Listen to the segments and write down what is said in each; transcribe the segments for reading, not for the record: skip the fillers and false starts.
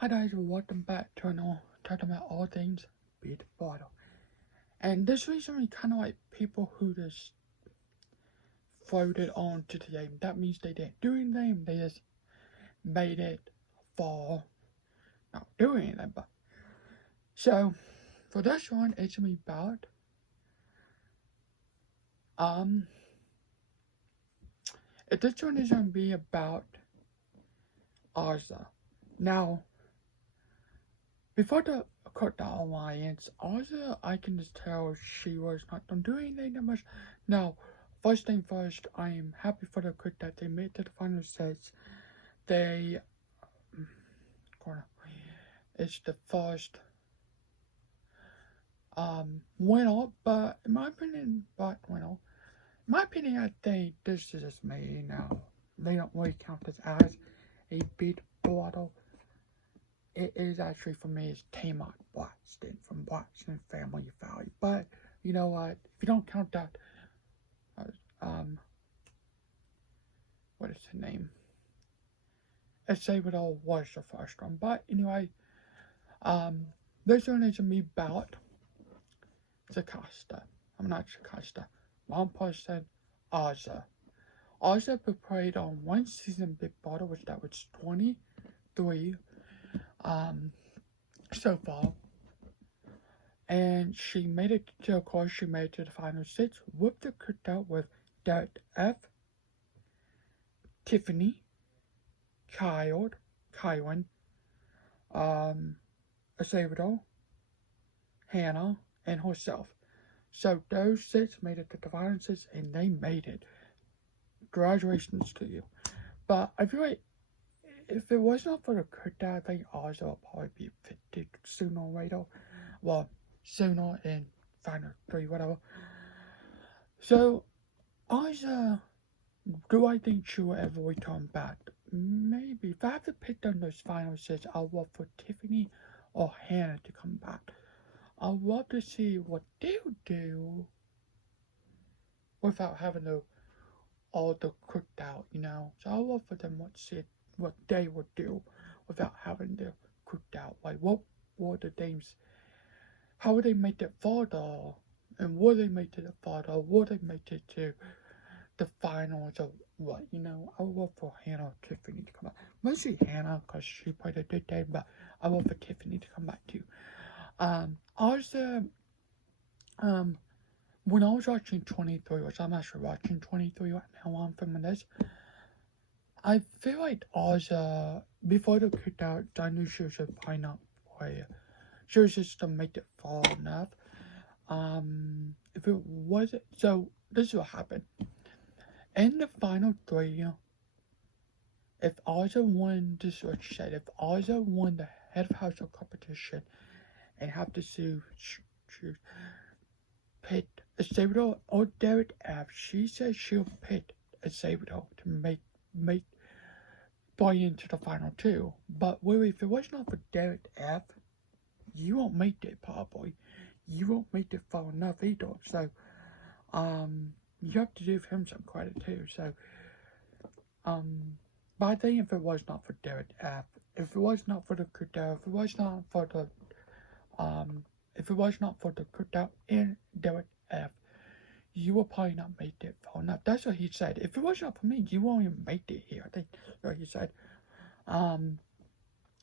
Hi guys, welcome back to another talking about all things beat bottle. And this recently kind of like people who just floated on to the game. That means they didn't do anything, they just made it for not doing anything. But so for this one, it's gonna be about this one is gonna be about AZAH. Now, before the Crocodile Alliance, AZAH, I can just tell she was not done doing anything that much. Now, first thing first, I am happy for the quick that they made to the final sets. They, it's the first winner, but in my opinion, I think this is just me now. They don't really count this as a beat bottle. It is actually, for me, it's Tamar Blackston from Blackston Family Value. But, you know what, if you don't count that, what is the name? AZAH was the first one. But anyway, this one is me about Zakasta. I'm not Zakasta. One person, AZAH. AZAH played on one season Big Bottle, which that was 23 so far. And she made it to, of course, she made it to the final six. Whooped the cookout with Derek F, Tiffany, Kylan, AZAH, Hannah, and herself. So those six made it to the final six, and they made it. Congratulations to you. But I feel like if it was not for the cookout, I think AZAH would probably be 50 sooner or later. Well, sooner in final three, whatever. So, AZAH, do I think she will ever return back? Maybe. If I have to pick on those final six, I'll vote for Tiffany or Hannah to come back. I'd love to see what they would do without having to all the cooked out, you know. So I'll love for them to see what they would do without having to cooked out. Like, what were the things? How would they make it further? And would they make it further? Would they make it to the finals or what? You know, I would love for Hannah or Tiffany to come back. Mostly Hannah, because she played a good game, but I would love for Tiffany to come back too. Also, when I was watching 23, which I'm actually watching 23 right now while I'm filming this, I feel like AZAH, before the cookout, I knew she was a pineapple player. She was just to make it far enough. If it wasn't, so this is what happened. In the final three, if AZAH won, this is what she said, if AZAH won the head of household competition and have to choose pit AZAH or Derek F, she says she'll pit AZAH to make play into the final two. But really, if it was not for Derek F, you won't make it probably. You won't make it far enough either. So, you have to give him some credit too. So, but I think if it was not for Derek F, if it was not for the cookout, if it was not for the cookout and Derek F, you will probably not make it far enough. That's what he said. If it was not for me, you won't even make it here. I think that's what he said.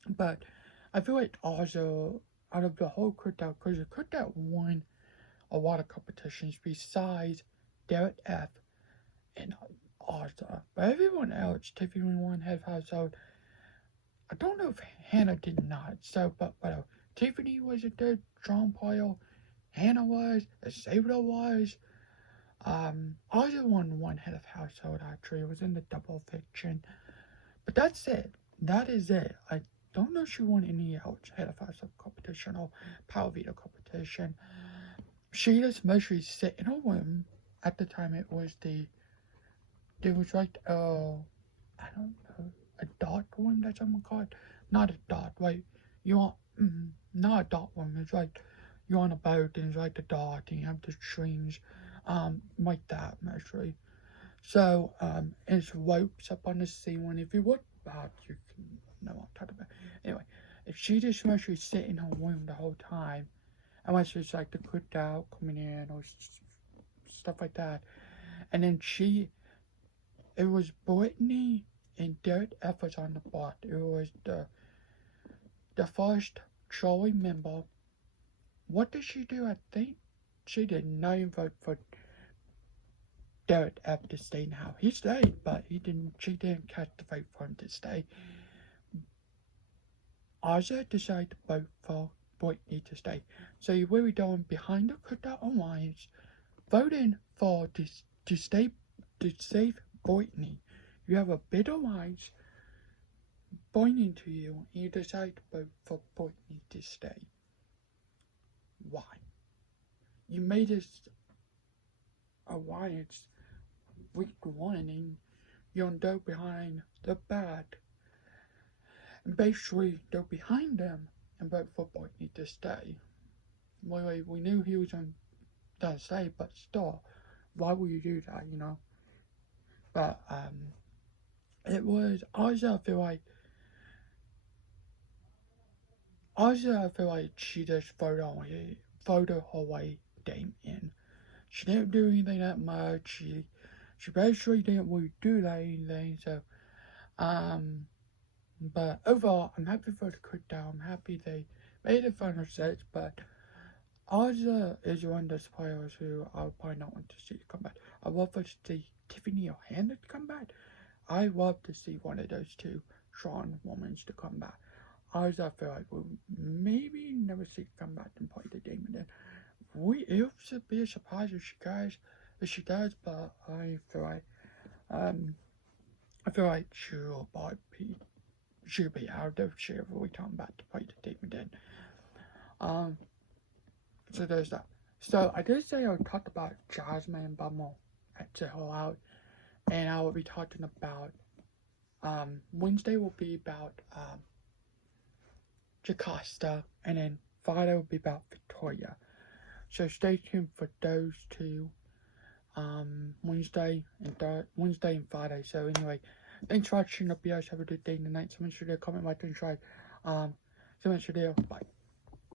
But I feel like also out of the whole cookout, because the cookout won a lot of competitions besides Derek F and AZAH. But everyone else, Tiffany won head of household. I don't know if Hannah did not. So, but Tiffany was a good strong player. Hannah was. AZAH was. AZAH won one head of household actually. It was in the double fiction. But that's it. That is it. I don't know if she won any else head of household competition or Power Veto competition. She just mostly sit in a room. At the time it was there was like I don't know, a dot room that someone called. Not a dot, like you're not a dot room, it's like you're on a boat and it's like the dot and you have the strings, like that mostly. So, it's ropes up on the ceiling. If you look back, you can know what I'm talking about. Anyway, it's she just mostly sit in her room the whole time. Unless it's like the cookout coming in or stuff like that. And then it was Brittany and Derek F was on the bot. It was the first Trolley member. What did she do? I think she did not even vote for Derek F to stay now. He stayed, but she didn't cast the vote for him to stay. AZAH decided to vote for Brittany to stay. So you're really doing behind the cookout alliance, voting for to save Brittany. You have a bit of alliance pointing to you, and you decide to vote for Brittany to stay. Why? You made this alliance week 1, and you're go behind the bad. And basically, go behind them and vote for Brittany to stay. Well, we knew he was on that stay, but still, why would you do that, you know? But, it was, AZAH, I feel like she just voted her way Damien. She didn't do anything that much. She basically didn't really do anything, so, but overall, I'm happy for the cookout. I'm happy they made the final sets, but AZAH is one of those players who I would probably not want to see come back. I would love to see Tiffany or Hannah come back. I love to see one of those two strong women to come back. I feel like we'll maybe never see her come back and play the game again. It would be a surprise if she does, but I feel like she'll be out if she ever will come back to play the game again. So there's that. So I did say I would talk about Jasmine and Bumble at Chill Out, and I will be talking about Wednesday will be about Jocasta, and then Friday will be about Victoria. So stay tuned for those two. Wednesday and Friday. So anyway, thanks for watching the videos. Have a good day tonight. So make sure to comment, like, and subscribe. So much for the deal. Bye.